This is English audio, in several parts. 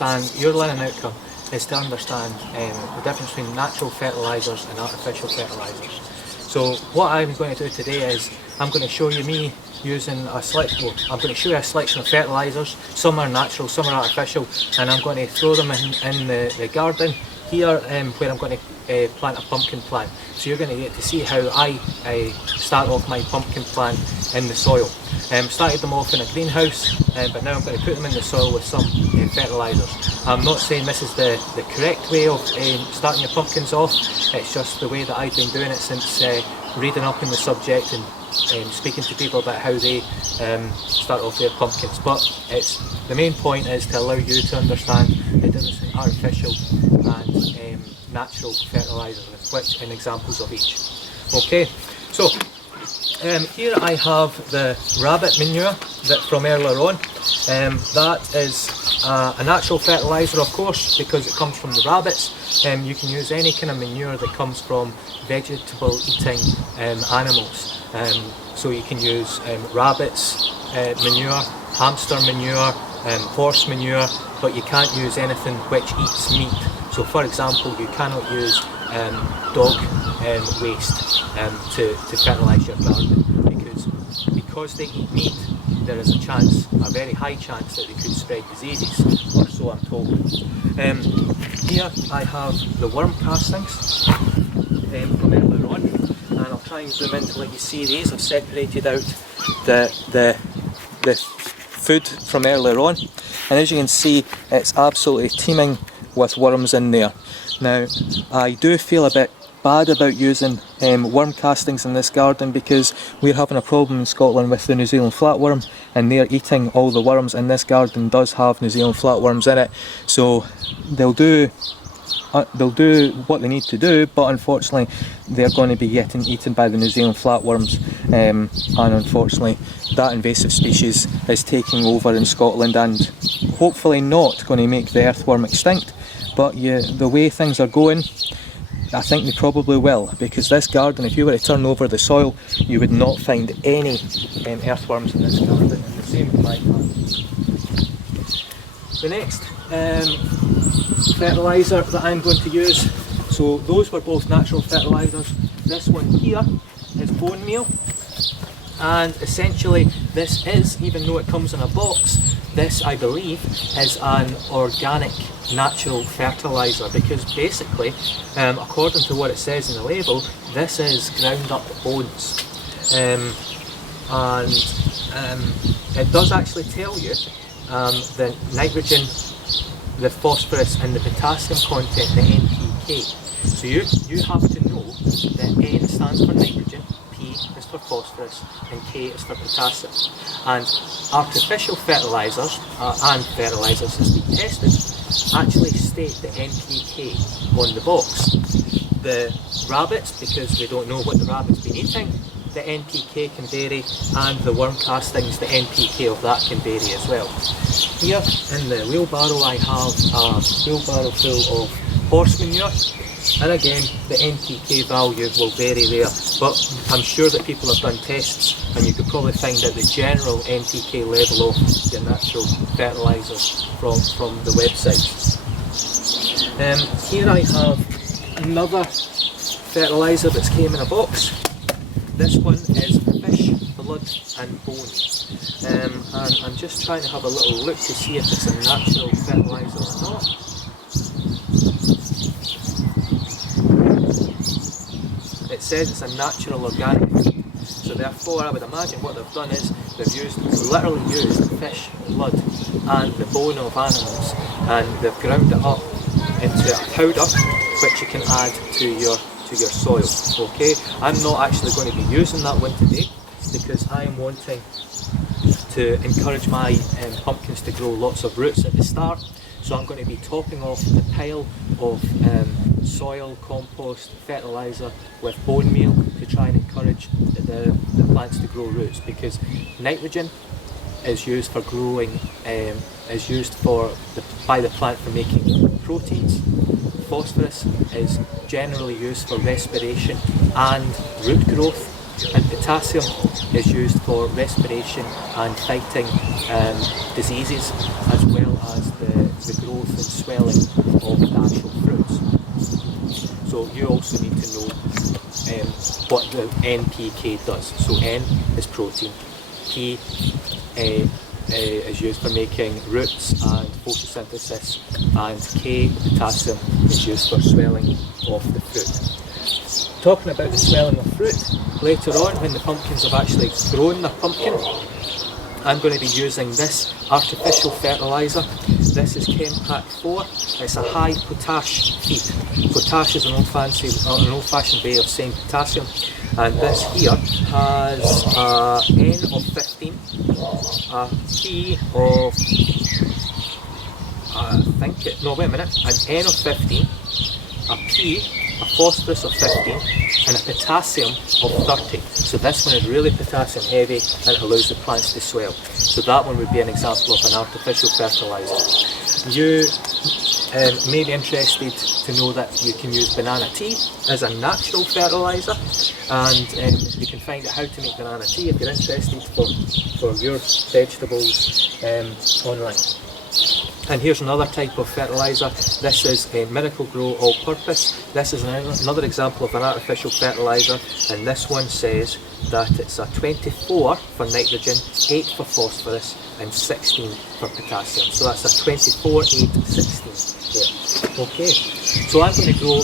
And your learning outcome is to understand the difference between natural fertilisers and artificial fertilisers. So what I'm going to do today is I'm going to show you me using I'm going to show you a selection of fertilisers. Some are natural, some are artificial, and I'm going to throw them in the garden here where I'm going to plant a pumpkin plant. So you're going to get to see how I start off my pumpkin plant in the soil. Started them off in a greenhouse, but now I'm going to put them in the soil with some fertilisers. I'm not saying this is the correct way of starting your pumpkins off, it's just the way that I've been doing it since reading up on the subject and speaking to people about how they start off their pumpkins. But the main point is to allow you to understand the difference between artificial and natural fertilisers, and examples of each. Okay, so here I have the rabbit manure from earlier on. That is a natural fertiliser, of course, because it comes from the rabbits. You can use any kind of manure that comes from vegetable eating animals. So you can use rabbits manure, hamster manure, horse manure, but you can't use anything which eats meat. So for example, you cannot use dog waste to fertilise your garden, because they eat meat, there is a very high chance that they could spread diseases, or so I'm told. Here I have the worm castings from earlier on, and I'll try and zoom in to let you see these. I've separated out the food from earlier on, and as you can see, it's absolutely teeming with worms in there. Now, I do feel a bit bad about using worm castings in this garden, because we're having a problem in Scotland with the New Zealand flatworm, and they're eating all the worms, and this garden does have New Zealand flatworms in it. So they'll do what they need to do, but unfortunately they're going to be getting eaten by the New Zealand flatworms, and unfortunately that invasive species is taking over in Scotland and hopefully not going to make the earthworm extinct. But the way things are going, I think they probably will, because this garden, if you were to turn over the soil, you would not find any earthworms in this garden, and the same with my garden. The next fertiliser that I'm going to use, so those were both natural fertilisers. This one here is bone meal, and essentially this is, even though it comes in a box, this I believe is an organic natural fertiliser, because basically, according to what it says in the label, this is ground up bones, and it does actually tell you the nitrogen, the phosphorus and the potassium content, the NPK. So you have to know that N stands for nitrogen, P is for phosphorus, and K is for potassium. And artificial fertilisers and fertilisers has been tested actually state the NPK on the box. The rabbits, because we don't know what the rabbit's been eating, the NPK can vary, and the worm castings, the NPK of that can vary as well. Here in the wheelbarrow I have a wheelbarrow full of horse manure, and again the NPK value will vary there, but I'm sure that people have done tests and you could probably find out the general NPK level of your natural fertilisers from the website. Here I have another fertiliser that's came in a box. This one is fish, blood and bone, and I'm just trying to have a little look to see if it's a natural fertiliser or not. It says it's a natural organic feed, so therefore I would imagine what they've done is they've literally used fish, blood and the bone of animals, and they've ground it up into a powder which you can add to your soil. Okay, I'm not actually going to be using that one today, because I am wanting to encourage my pumpkins to grow lots of roots at the start. So I'm going to be topping off the pile of soil, compost, fertiliser with bone meal to try and encourage the plants to grow roots, because nitrogen is used for growing, is used by the plant for making proteins. Phosphorus is generally used for respiration and root growth, and potassium is used for respiration and fighting diseases, as well as the the growth and swelling of the actual fruits. So you also need to know what the NPK does. So N is protein, P is used for making roots and photosynthesis, and K, potassium, is used for swelling of the fruit. Talking about the swelling of fruit, later on when the pumpkins have actually grown their pumpkin, I'm going to be using this artificial fertiliser. This is Chempac 4. It's a high potash feed. Potash is an old-fashioned way of saying potassium, and this here has a N of 15, a P of, an N of 15, a P, a phosphorus of 15, and a potassium of 30. So this one is really potassium heavy and it allows the plants to swell. So that one would be an example of an artificial fertiliser. You may be interested to know that you can use banana tea as a natural fertiliser, and you can find out how to make banana tea if you're interested for your vegetables online. And here's another type of fertiliser. This is a Miracle Grow All Purpose. This is another example of an artificial fertiliser, and this one says that it's a 24 for nitrogen, 8 for phosphorus and 16 for potassium. So that's a 24, 8, 16 there. Okay, so I'm going to grow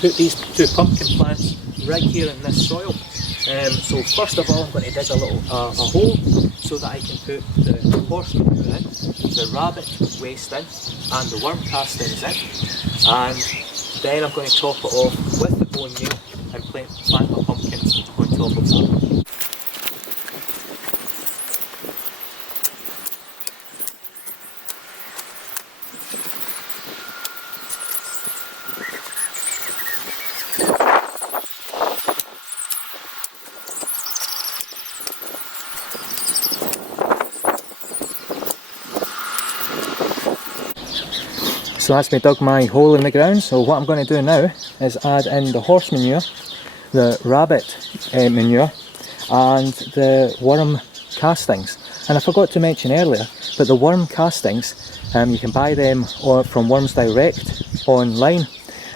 put these two pumpkin plants right here in this soil. So first of all I'm going to dig a hole so that I can put the horse manure in, the rabbit waste in, and the worm castings in, and then I'm going to top it off with the bone meal and plant my pumpkins on top of that. So that's me dug my hole in the ground. So what I'm going to do now is add in the horse manure, the rabbit manure, and the worm castings. And I forgot to mention earlier, but the worm castings, you can buy them from Worms Direct online,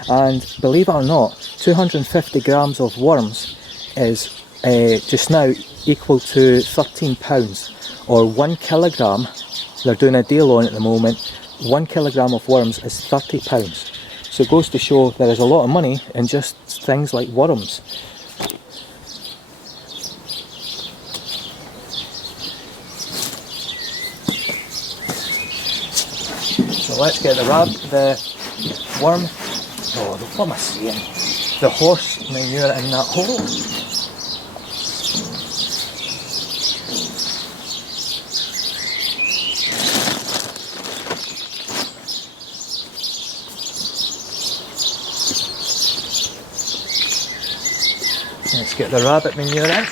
and believe it or not, 250 grams of worms is just now equal to £13, or 1 kilogram. They're doing a deal on it at the moment. 1 kilogram of worms is £30. So it goes to show there is a lot of money in just things like worms. So let's get the worm, what am I saying? The horse manure in that hole. Let's get the rabbit manure in.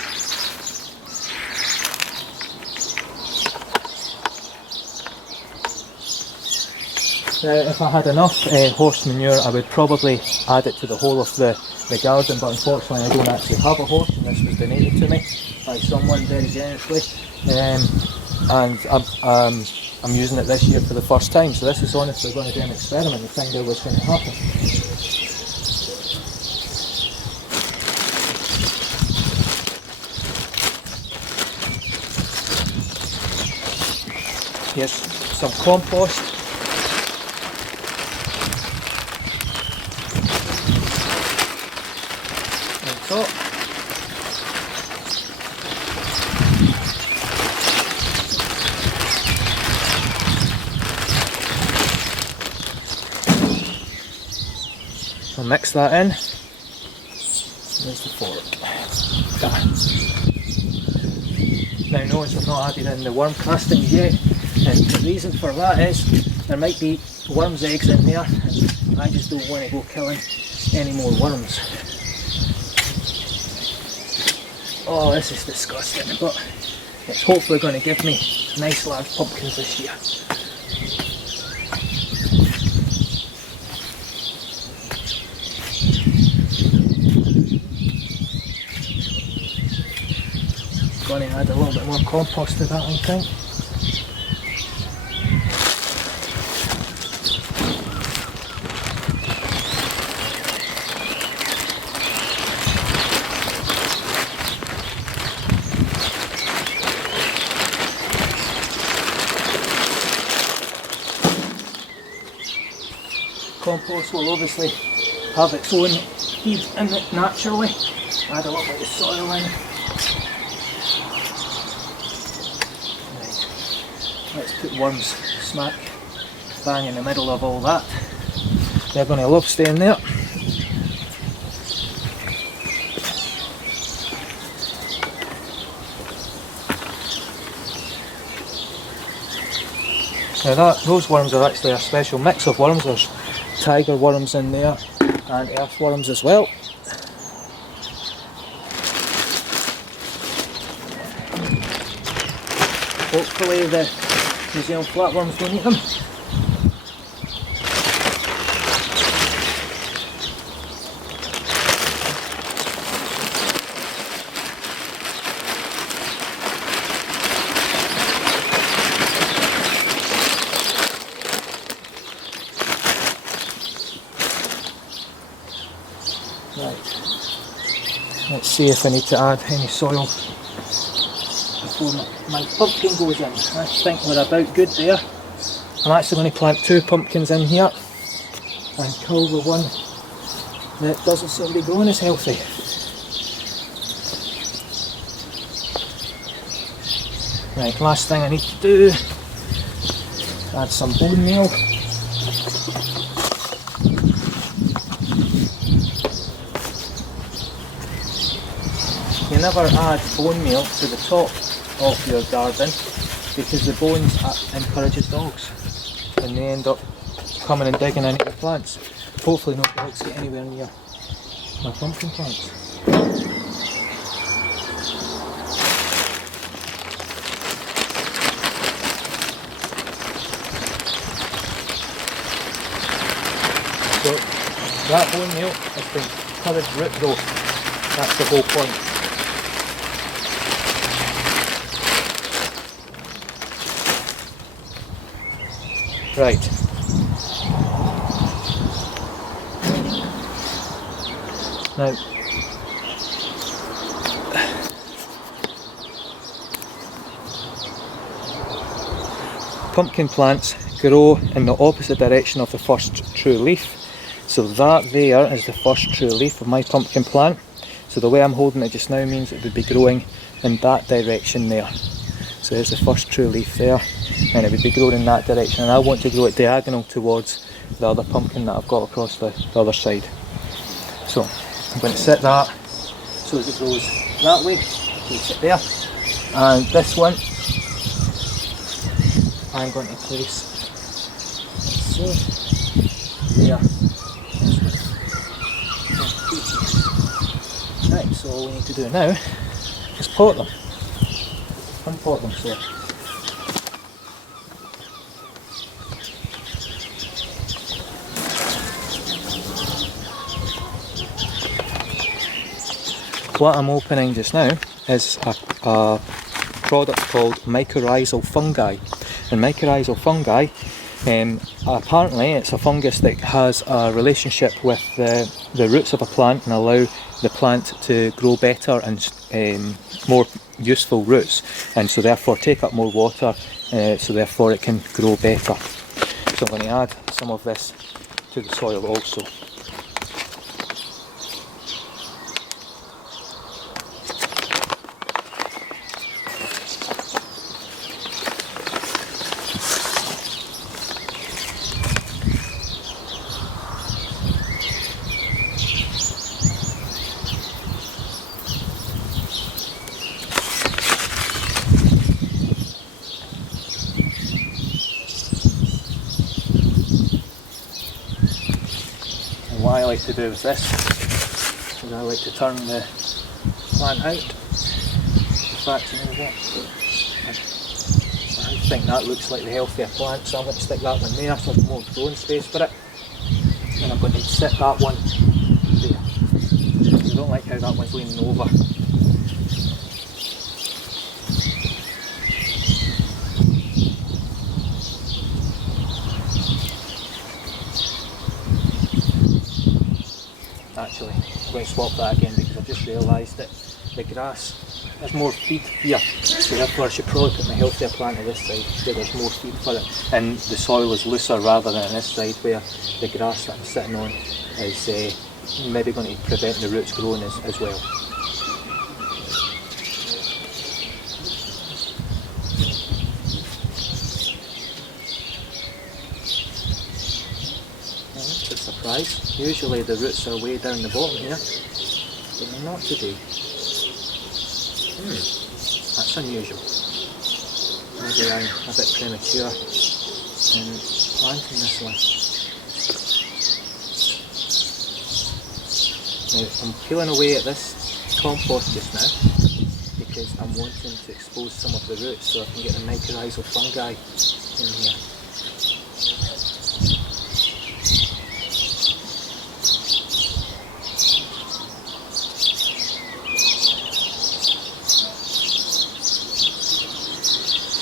If I had enough horse manure, I would probably add it to the whole of the garden, but unfortunately I don't actually have a horse, and this was donated to me by someone very generously, and I'm using it this year for the first time, so this is honestly going to be an experiment to find out what's going to happen. Here's some compost. On top. I'll mix that in. There's the fork. Now notice I've not added in the worm castings yet. And the reason for that is there might be worms' eggs in there, and I just don't want to go killing any more worms. Oh, this is disgusting, but it's hopefully going to give me nice large pumpkins this year. Going to add a little bit more compost to that, I think. compost will obviously have its own feed in it naturally. Add a little bit of soil in. Right. Let's put worms smack bang in the middle of all that. They're going to love staying there. Now those worms are actually a special mix of worms. There's tiger worms in there and earthworms as well. Hopefully the New Zealand flatworms don't eat them. Right, let's see if I need to add any soil before my pumpkin goes in. I think we're about good there. I'm actually going to plant 2 pumpkins in here and kill the one that doesn't seem to be growing as healthy. Right, last thing I need to do, add some bone meal. You never add bone meal to the top of your garden because the bones encourages dogs and they end up coming and digging into your plants. Hopefully no dogs get anywhere near my pumpkin plants. So that bone meal is to encourage root growth. That's the whole point. Right. Now, pumpkin plants grow in the opposite direction of the first true leaf. So that there is the first true leaf of my pumpkin plant. So the way I'm holding it just now means it would be growing in that direction there. So there's the first true leaf there, and it would be growing in that direction, and I want to grow it diagonal towards the other pumpkin that I've got across the other side. So I'm going to set that so as it grows that way, place it there, and this one I'm going to place, let's see, there. Right, so all we need to do now is pot them. Unpot them, so. What I'm opening just now is a product called mycorrhizal fungi. And mycorrhizal fungi, apparently it's a fungus that has a relationship with the roots of a plant and allow the plant to grow better and more useful roots, and so therefore take up more water, so therefore it can grow better. So I'm going to add some of this to the soil also. What I like to do with this is I like to turn the plant out. In fact, you know what? I think that looks like the healthier plant, so I'm going to stick that one there so there's more growing space for it. And I'm going to set that one there. I don't like how that one's leaning over. Actually, I'm going to swap that again because I've just realised that the grass there's more feed here, so therefore I should probably put my healthier plant to this side where there's more feed for it, and the soil is looser rather than on this side where the grass that I'm sitting on is maybe going to prevent the roots growing as well. That's a surprise. Usually the roots are way down the bottom here, but they're not today. That's unusual. Maybe I'm a bit premature in planting this one. Now I'm peeling away at this compost just now because I'm wanting to expose some of the roots so I can get the mycorrhizal fungi in here.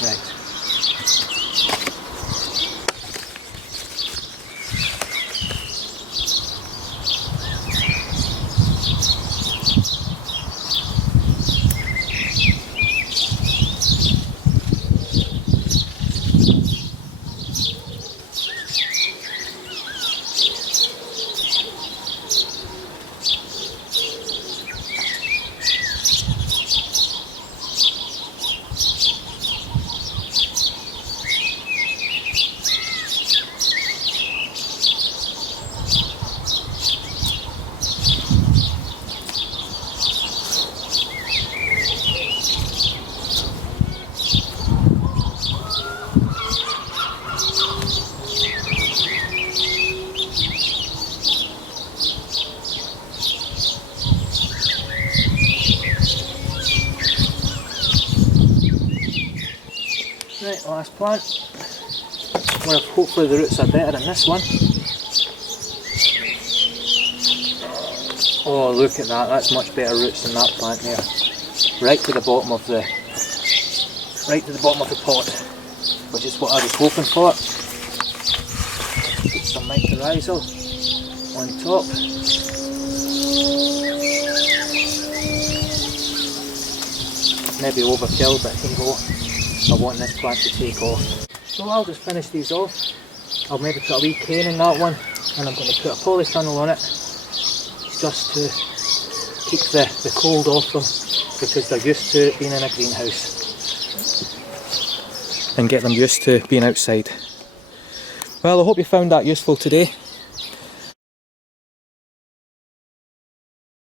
Right. Right, last plant, where hopefully the roots are better than this one. Oh, look at that, that's much better roots than that plant there. Right to the bottom of the pot, which is what I was hoping for. Put some mycorrhizal on top. Maybe overkill, but here you go. I want this plant to take off. So I'll just finish these off. I'll maybe put a wee cane in that one, and I'm going to put a polytunnel on it just to keep the cold off them, because they're used to being in a greenhouse, and get them used to being outside. Well, I hope you found that useful today.